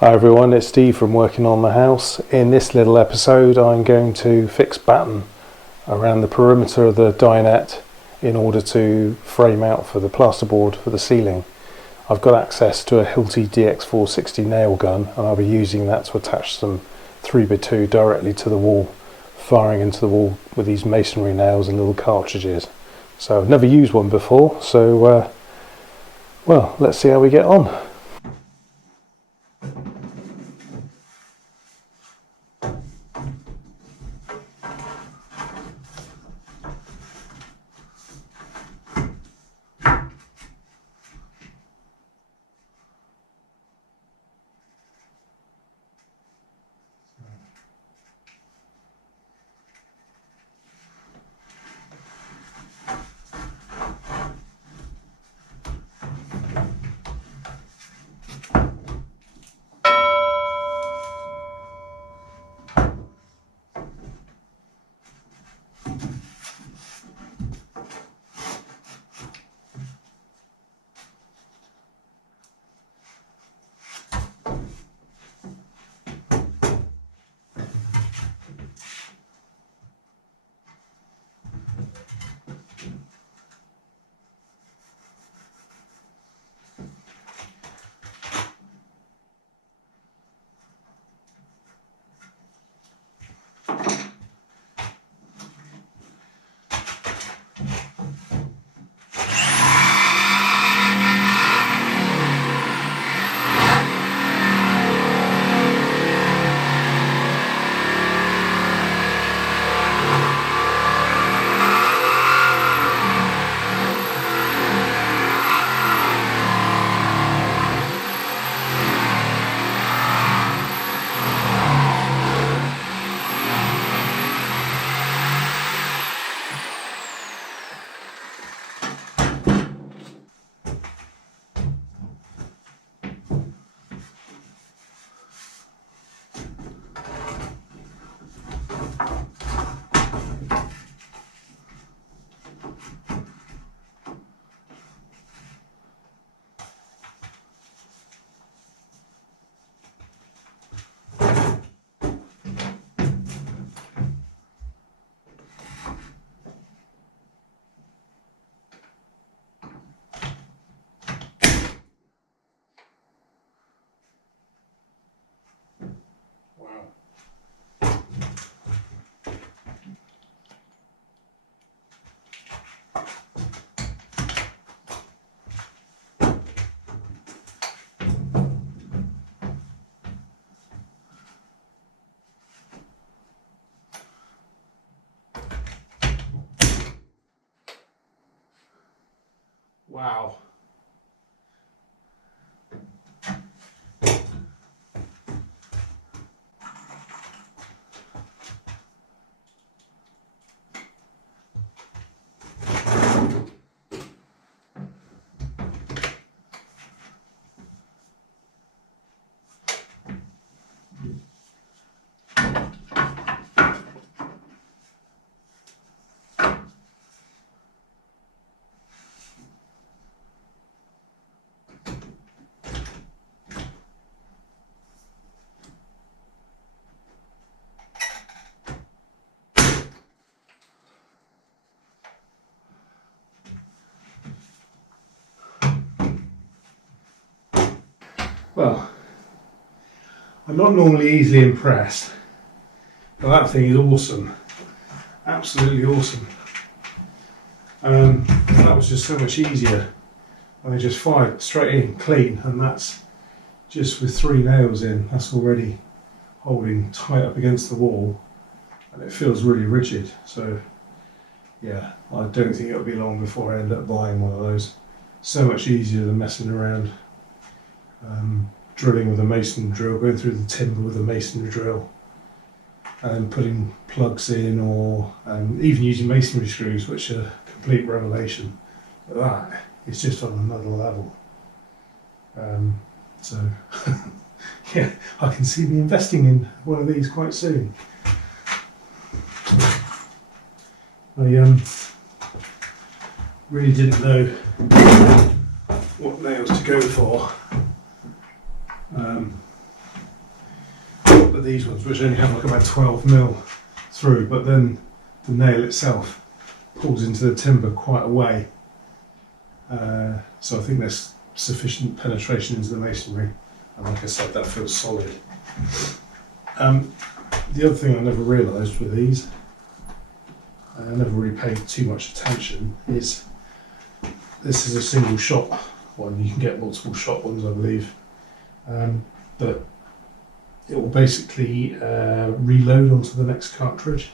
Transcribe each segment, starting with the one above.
Hi everyone, it's Steve from Working on the House. In this little episode I'm going to fix batten around the perimeter of the dinette in order to frame out for the plasterboard for the ceiling. I've got access to a Hilti DX5 nail gun and I'll be using that to attach some 3x2 directly to the wall, firing into the wall with these masonry nails and little cartridges. So I've never used one before, so well, let's see how we get on. Wow. Well, I'm not normally easily impressed, but that thing is awesome. Absolutely awesome. That was just so much easier. I just fired straight in, clean, and that's just with 3 nails in. That's already holding tight up against the wall, and it feels really rigid. So yeah, I don't think it'll be long before I end up buying one of those. So much easier than messing around. Drilling with a mason drill, going through the timber with a mason drill, and putting plugs in, or even using masonry screws, which are a complete revelation. But that is just on another level. So yeah, I can see me investing in one of these quite soon. I really didn't know what nails to go for. these ones, which only have like about 12mm through, but then the nail itself pulls into the timber quite a way. So I think there's sufficient penetration into the masonry, and like I said, that feels solid. The other thing I never realised with these, I never really paid too much attention, is this is a single shot one. You can get multiple shot ones, I believe, but it will basically reload onto the next cartridge.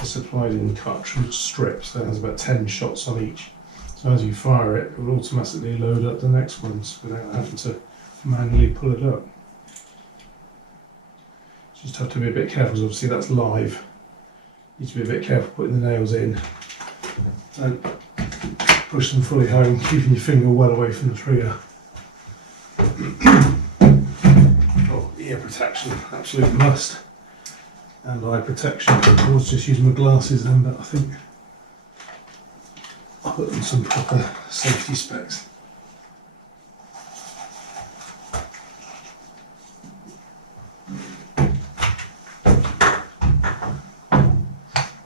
It's supplied in cartridge strips that has about 10 shots on each. So as you fire it, it will automatically load up the next ones without having to manually pull it up. Just have to be a bit careful, because obviously that's live. Need to be a bit careful putting the nails in. Don't push them fully home, keeping your finger well away from the trigger. Oh, ear protection, absolute must. And eye protection. I was just using my glasses then, but I think I'll put on some proper safety specs.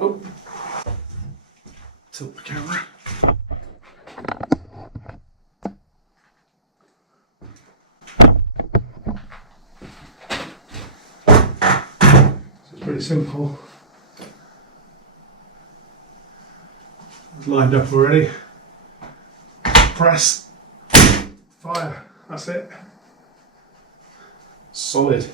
Oh, tilt the camera. Pretty simple. It's lined up already. Press, fire, that's it. Solid.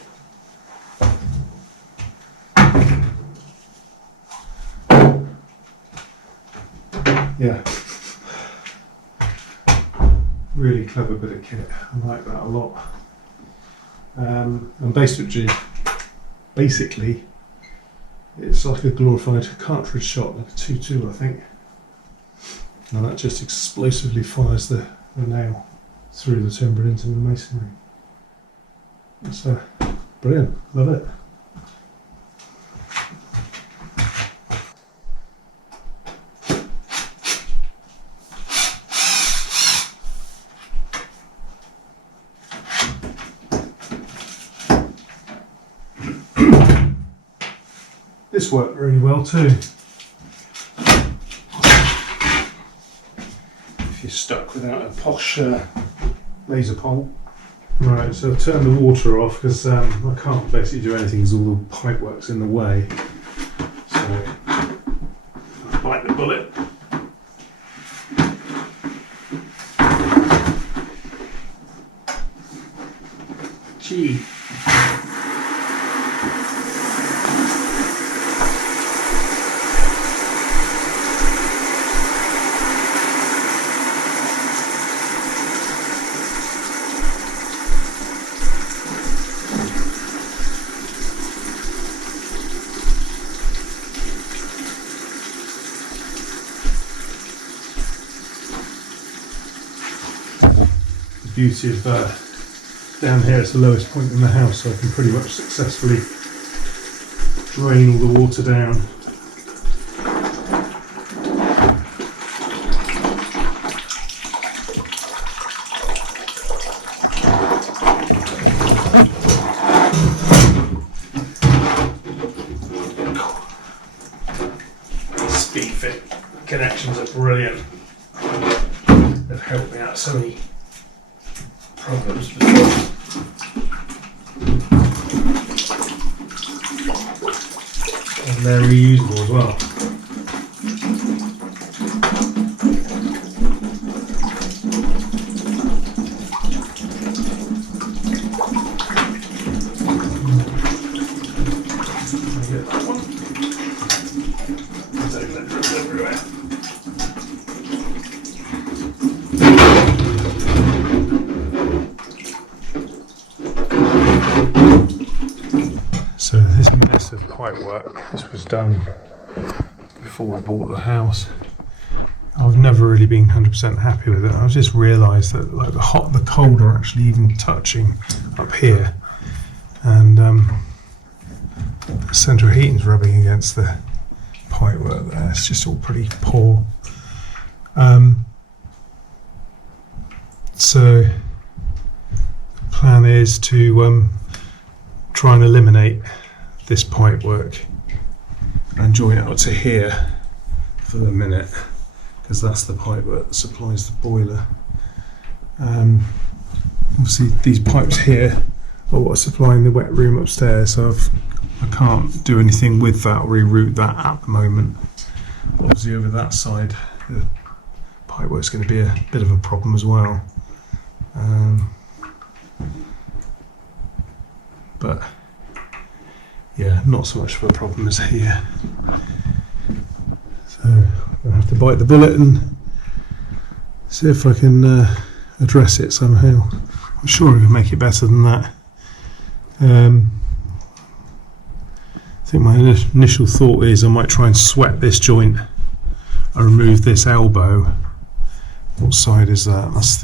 Yeah. Really clever bit of kit. I like that a lot. And basically, it's like a glorified cartridge shot, like a 2.2, I think. And that just explosively fires the nail through the timber into the masonry. It's brilliant, love it. This worked really well too. If you're stuck without a posh laser pole. Right, so I've turned the water off because I can't basically do anything because all the pipe work's in the way. So, I'll bite the bullet. Gee. Beauty of down here, it's the lowest point in the house, so I can pretty much successfully drain all the water down. Speed fit connections are brilliant. They've helped me out so many problems before. And they're reusable as well. Get that one. Don't let it drip everywhere. So this mess of pipe work, this was done before we bought the house. I've never really been 100% happy with it. I've just realised that like the hot, the cold are actually even touching up here, and the central heating's rubbing against the pipe work there. It's just all pretty poor. So the plan is to try and eliminate this pipe work and join it up to here for the minute, because that's the pipe that supplies the boiler. Obviously these pipes here are what are supplying the wet room upstairs, so I can't do anything with that or reroute that at the moment. Obviously over that side the pipe work's going to be a bit of a problem as well. But yeah, not so much of a problem as here. So I'm going to have to bite the bullet and see if I can address it somehow. I'm sure I can make it better than that. I think my initial thought is I might try and sweat this joint and remove this elbow. What side is that? That's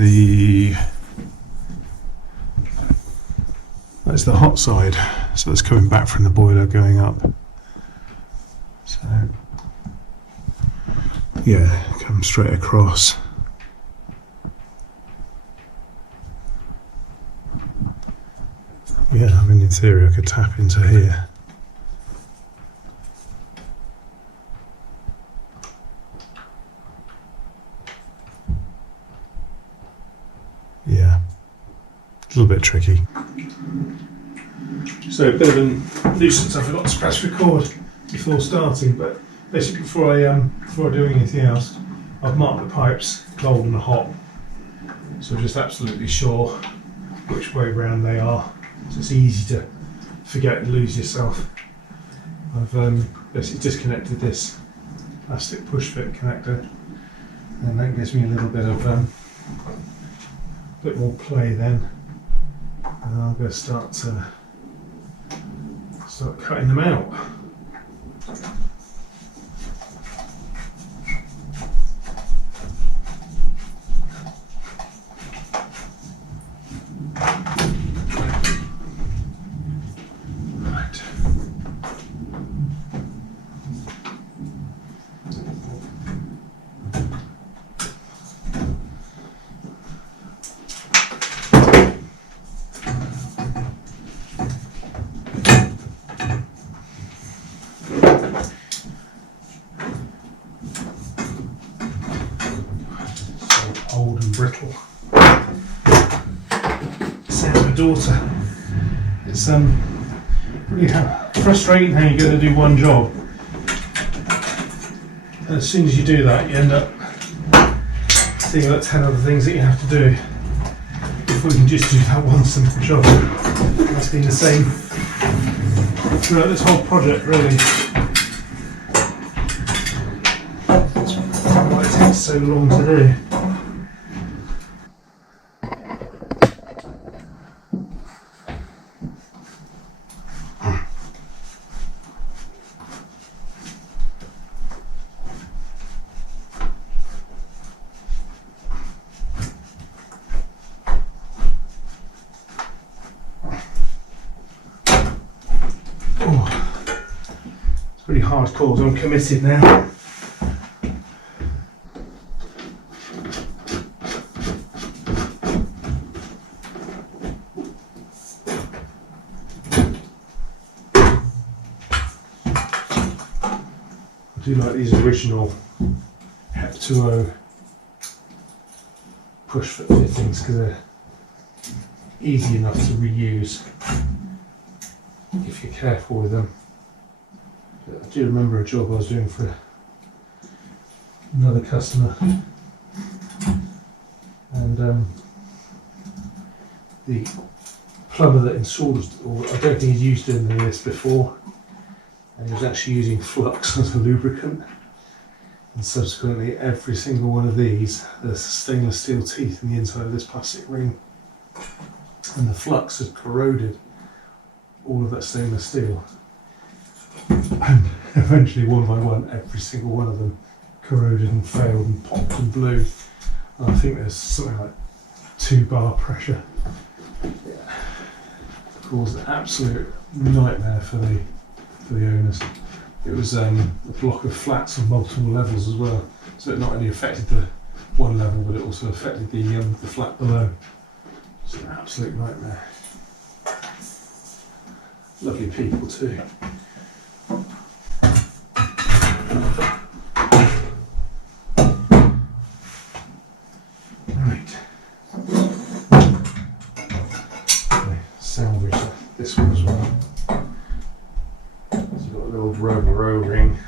the hot side, so it's coming back from the boiler going up. So yeah, come straight across. Yeah, I mean in theory I could tap into here. Yeah, a little bit tricky. So a bit of a nuisance, I forgot to press record before starting, but basically before I do anything else, I've marked the pipes cold and hot, so I'm just absolutely sure which way round they are, so it's easy to forget and lose yourself. I've basically disconnected this plastic push fit connector, and that gives me a little bit of bit more play then, and I'm going to start cutting them out. Right. Old and brittle. Same with my daughter. It's really frustrating how you're going to do one job, and as soon as you do that you end up thinking about 10 other things that you have to do before you can just do that one simple job. That's been the same throughout this whole project really. That's why it takes so long to do. Pretty hardcore, so I'm committed now. I do like these original Hep 2.0 push fit fittings because they're easy enough to reuse if you're careful with them. I do remember a job I was doing for another customer, and the plumber that installed, or I don't think he'd used any of this before, and he was actually using flux as a lubricant, and subsequently every single one of these, there's stainless steel teeth in the inside of this plastic ring, and the flux had corroded all of that stainless steel. And eventually, one by one, every single one of them corroded and failed and popped and blew. And I think there's something like 2 bar pressure. Yeah. Caused an absolute nightmare for the owners. It was a block of flats on multiple levels as well, so it not only affected the one level, but it also affected the flat below. It's an absolute nightmare. Lovely people too. Right. Okay, salvage this one as well. So you've got a little row ring.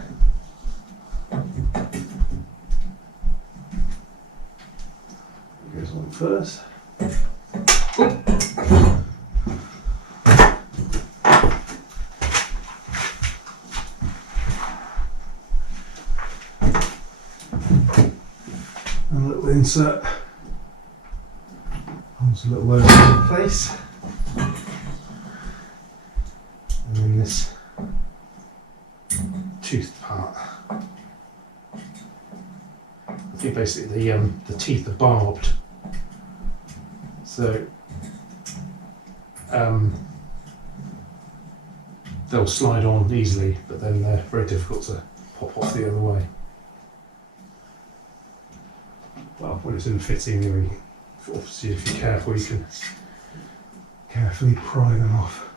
Goes on first. And a little insert holds a little load in place. And then this toothed part. I think basically the teeth are barbed, so they'll slide on easily, but then they're very difficult to pop off the other way. Well, when it's in the fitting, obviously if you're careful, you can carefully pry them off.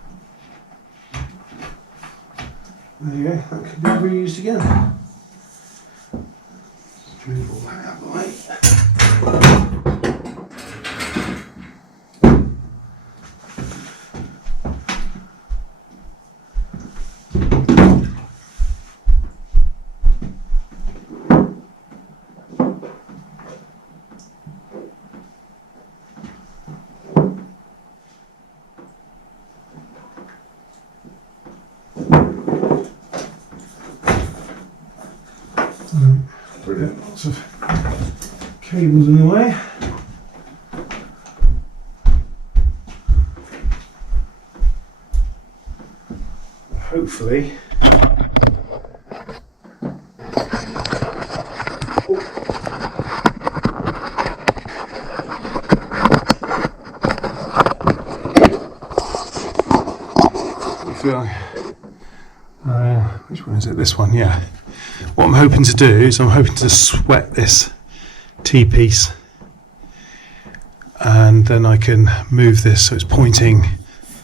There you go, that could be reused again. Just move all that out of the way. Brilliant, lots of cables in the way. Hopefully, which one is it? This one, yeah. What I'm hoping to do is I'm hoping to sweat this T-piece, and then I can move this so it's pointing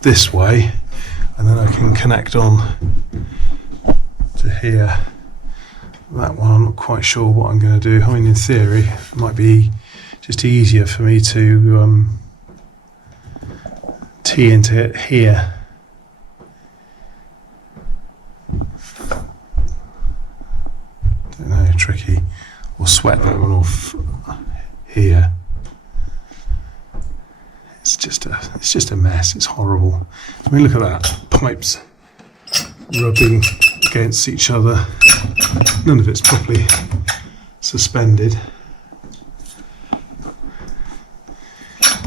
this way, and then I can connect on to here. That one I'm not quite sure what I'm going to do. I mean, in theory it might be just easier for me to tee into it here. Tricky, or sweat that one off here. It's just a mess. It's horrible. I mean, look at that, pipes rubbing against each other. None of it's properly suspended.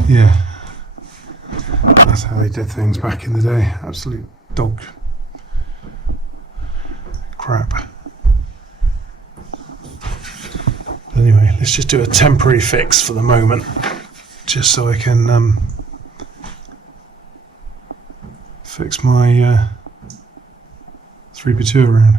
Yeah, that's how they did things back in the day. Absolute dog crap. Anyway, let's just do a temporary fix for the moment, just so I can fix my 3x2 around.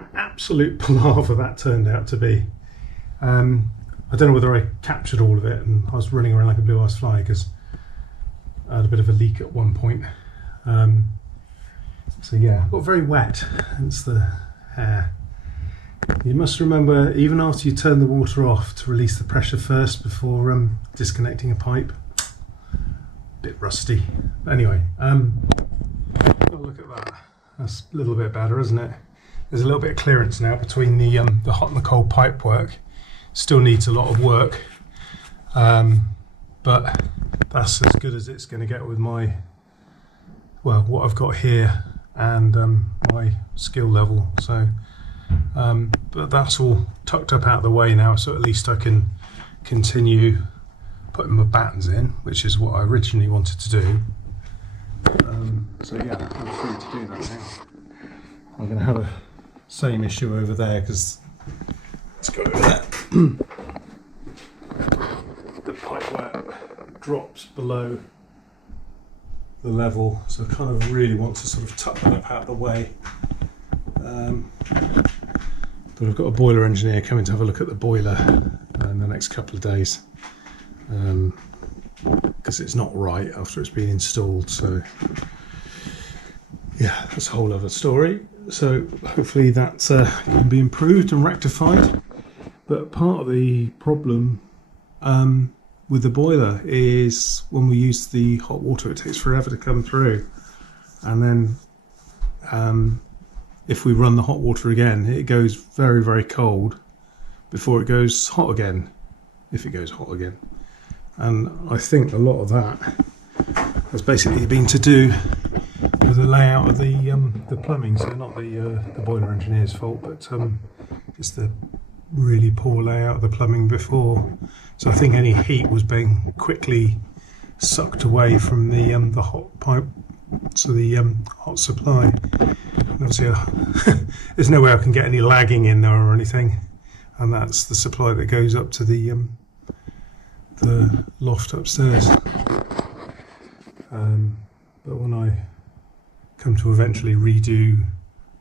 an absolute palaver that turned out to be. I don't know whether I captured all of it, and I was running around like a blue-ass fly because I had a bit of a leak at one point. So yeah, got very wet, hence the hair. You must remember, even after you turn the water off, to release the pressure first before disconnecting a pipe. Bit rusty. But anyway, oh, look at that. That's a little bit better, isn't it? There's a little bit of clearance now between the hot and the cold pipe work. Still needs a lot of work, but that's as good as it's going to get with my, well, what I've got here and my skill level. So, but that's all tucked up out of the way now, so at least I can continue putting my battens in, which is what I originally wanted to do. So yeah, I'm free to do that now. I'm going to have a same issue over there because let's go over there. The pipework drops below the level, so I kind of really want to sort of tuck that up out of the way. But I've got a boiler engineer coming to have a look at the boiler in the next couple of days, because it's not right after it's been installed. So yeah, that's a whole other story. So hopefully that can be improved and rectified. But part of the problem with the boiler is when we use the hot water, it takes forever to come through, and then if we run the hot water again, it goes very, very cold before it goes hot again, if it goes hot again. And I think a lot of that has basically been to do with the layout of the plumbing. So not the boiler engineer's fault, but it's the really poor layout of the plumbing before. So I think any heat was being quickly sucked away from the hot pipe to the hot supply. And obviously, there's no way I can get any lagging in there or anything, and that's the supply that goes up to the loft upstairs. But when I come to eventually redo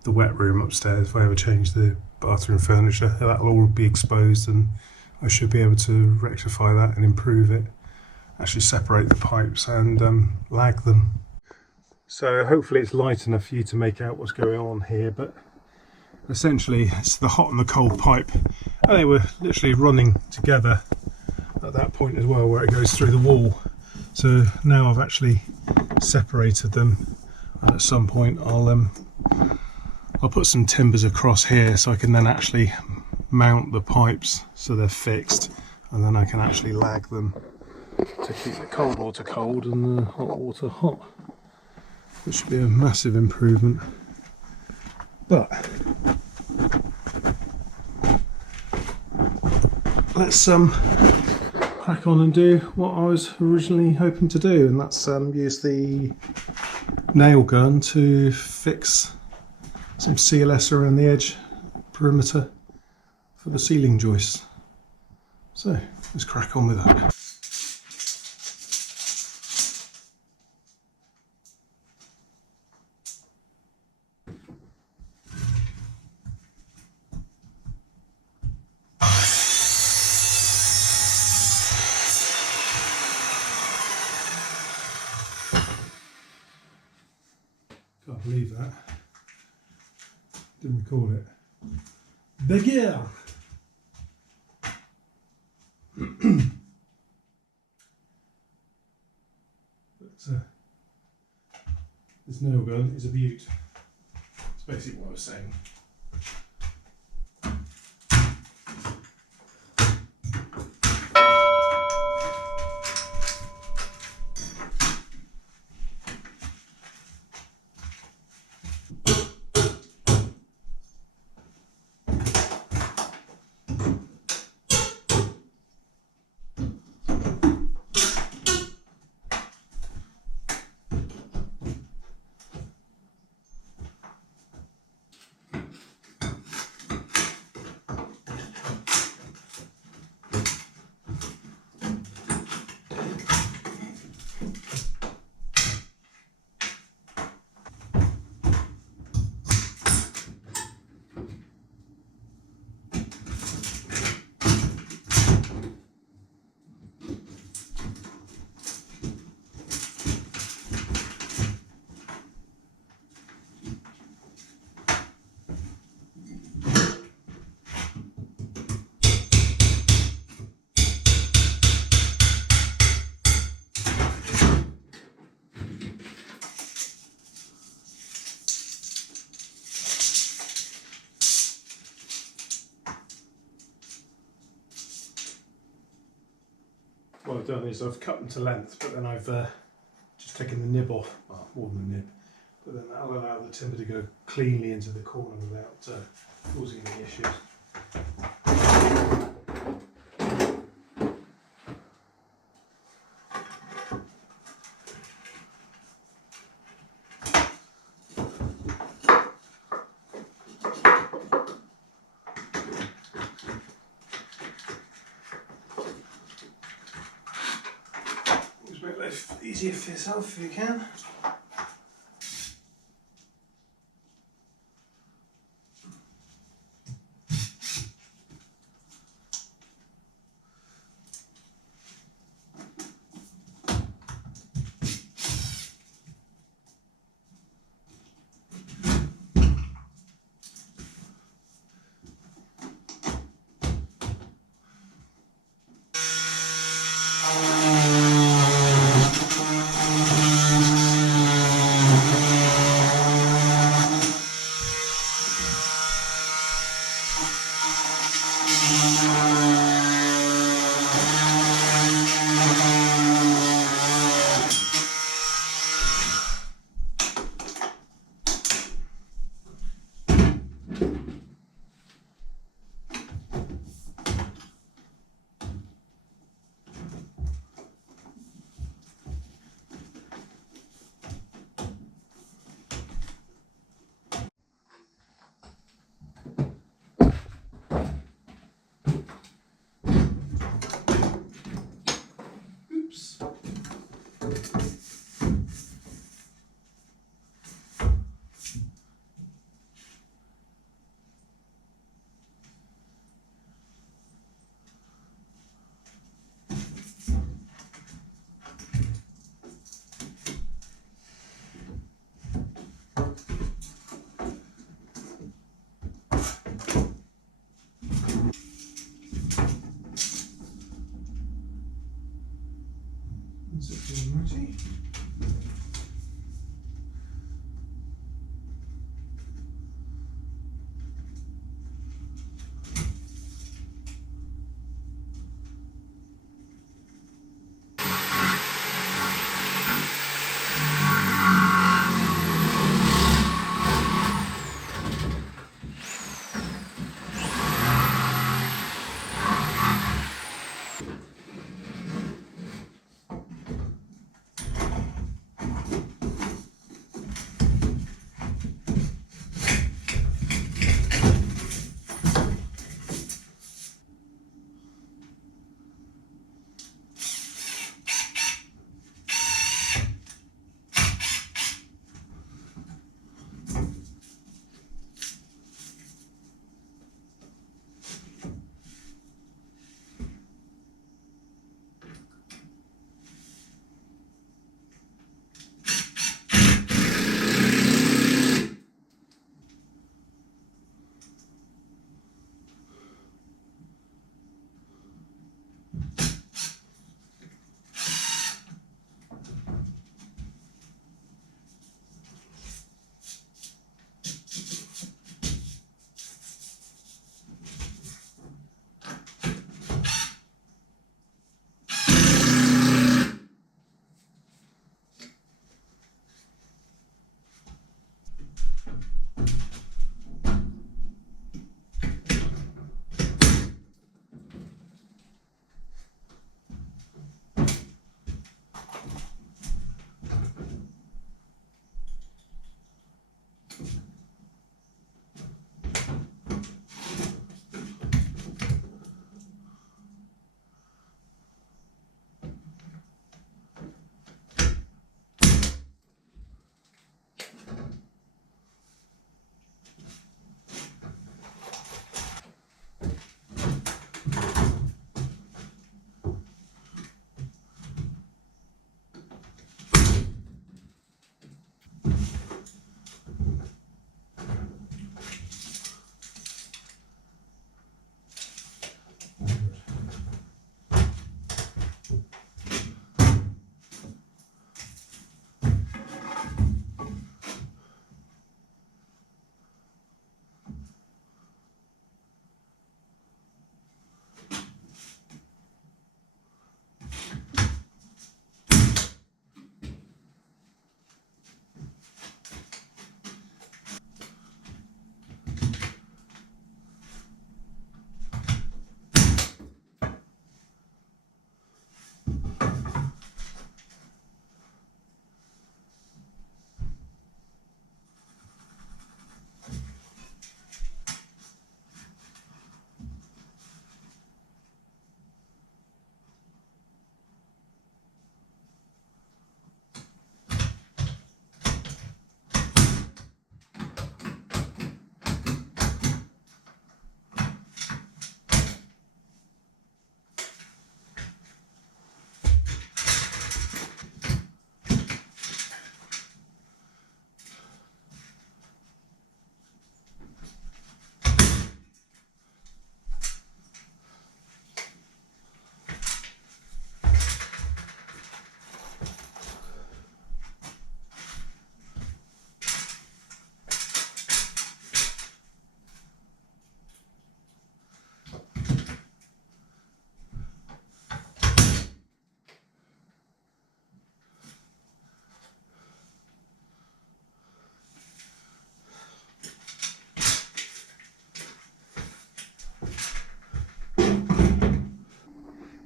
the wet room upstairs, if I ever change the bathroom furniture, that'll all be exposed, and I should be able to rectify that and improve it, actually separate the pipes and lag them. So hopefully it's light enough for you to make out what's going on here, but essentially it's the hot and the cold pipe, and they were literally running together at that point as well, where it goes through the wall. So now I've actually separated them, and at some point I'll put some timbers across here so I can then actually mount the pipes so they're fixed, and then I can actually lag them to keep the cold water cold and the hot water hot, which should be a massive improvement. But let's crack on and do what I was originally hoping to do, and that's use the nail gun to fix some CLS around the edge perimeter for the ceiling joists. So let's crack on with that. Can't believe that. Didn't record it. Begin! But this nail gun is a beaut. That's basically what I was saying. what I've done is I've cut them to length, but then I've just taken the nib off, well, more than the nib, but then that'll allow the timber to go cleanly into the corner without causing any issues. Make life easier for yourself if you can.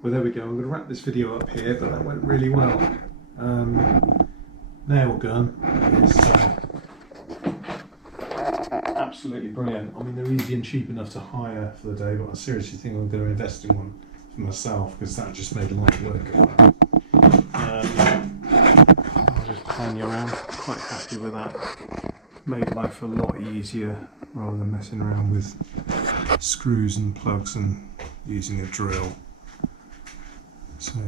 Well, there we go. I'm going to wrap this video up here, but that went really well. Nail gun is absolutely brilliant. I mean, they're easy and cheap enough to hire for the day, but I seriously think I'm going to invest in one for myself because that just made life work. I'll just pan you around. Quite happy with that. Made life a lot easier rather than messing around with screws and plugs and using a drill. So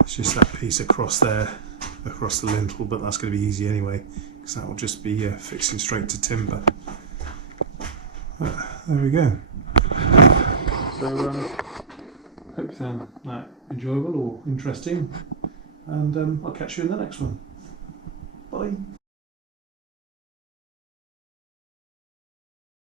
it's just that piece across there, across the lintel, but that's going to be easy anyway because that will just be fixing straight to timber. There we go. So hope you found that enjoyable or interesting, and I'll catch you in the next one. Bye.